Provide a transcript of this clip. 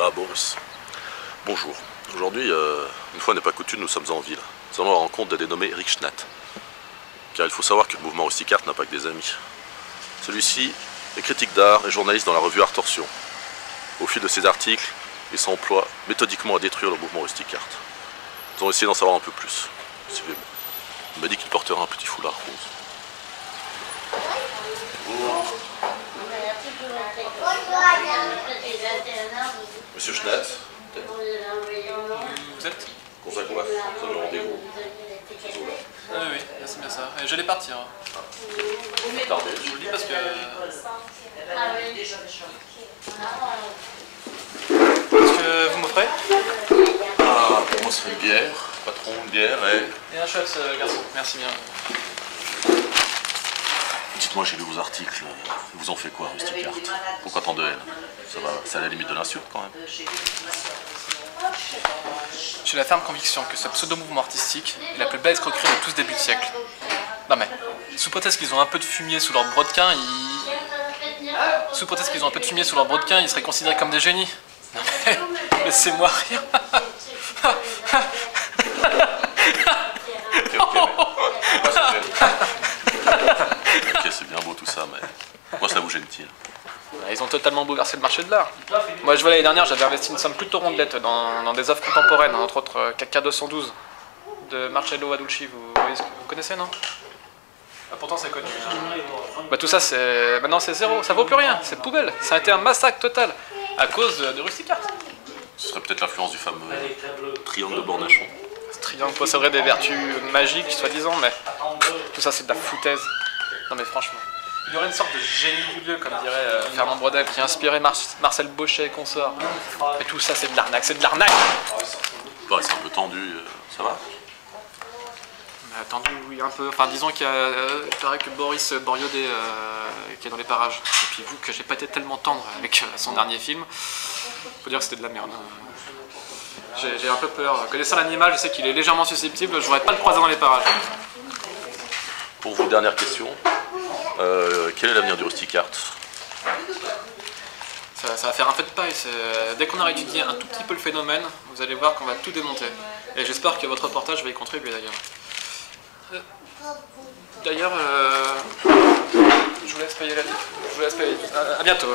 Ah Boris, bonjour. Aujourd'hui, une fois n'est pas coutume, nous sommes en ville. Nous allons à la rencontre d'un dénommé Eric Schnatt. Car il faut savoir que le mouvement Rustic Art n'a pas que des amis. Celui-ci est critique d'art et journaliste dans la revue Art Torsion. Au fil de ses articles, il s'emploie méthodiquement à détruire le mouvement Rustic Art. Nous allons essayer d'en savoir un peu plus. Suivez-moi. Il m'a dit qu'il porterait un petit foulard rose. Monsieur Schnatt, Vous êtes Gonzague Coiffe, vous avez rendez-vous. Ah oui, c'est bien ça. J'allais partir. Tardez. Je vous le dis parce que... Qu'est-ce que vous m'offrez? Ah, pour moi, c'est une bière. Patron, une bière et... Et un shot, garçon. Merci bien. Dites-moi, j'ai lu vos articles. Vous en faites quoi, Rustic Art? Pourquoi tant de haine? Ça va, c'est à la limite de l'insulte quand même. J'ai la ferme conviction que ce pseudo-mouvement artistique est la plus belle escroquerie de tout ce début de siècle. Non mais, sous prétexte qu'ils ont un peu de fumier sous leur brodequin, Sous prétexte qu'ils ont un peu de fumier sous leur brodequin, ils seraient considérés comme des génies. Non mais, laissez-moi rire. Ok, c'est bien beau tout ça, mais moi ça vous gêne-t-il? Ils ont totalement bouleversé le marché de l'art. Moi, je vois l'année dernière, j'avais investi une somme plutôt rondelette dans des œuvres contemporaines, entre autres KK 212 de Marcello Adulci. Vous connaissez, non? Pourtant, c'est connu. Tout ça, maintenant, c'est zéro. Ça vaut plus rien. C'est poubelle. Ça a été un massacre total à cause de Rustic Art. Ce serait peut-être l'influence du fameux triangle de Bornachon. Ce triangle posséderait des vertus magiques, soi-disant, mais tout ça, c'est de la foutaise. Non, mais franchement. Il y aurait une sorte de génie du lieu, comme dirait Fernand Braudel, qui a inspiré Marcel Bauchet et consorts. Mais tout ça, c'est de l'arnaque, c'est de l'arnaque! Ouais, c'est un peu tendu, ça va? Mais attendu, oui, un peu. Enfin, disons qu'il paraît que Boris Boriodet, qui est dans les parages. Et puis vous, que j'ai pas été tellement tendre avec son dernier film, faut dire que c'était de la merde. J'ai un peu peur. Connaissant l'animal, je sais qu'il est légèrement susceptible, je voudrais pas le croiser dans les parages. Pour vous, dernière question. Quel est l'avenir du Rustic Art? Ça va faire un feu de paille. Dès qu'on aura étudié un tout petit peu le phénomène, vous allez voir qu'on va tout démonter. Et j'espère que votre reportage va y contribuer d'ailleurs. Je vous laisse payer la vie. À bientôt.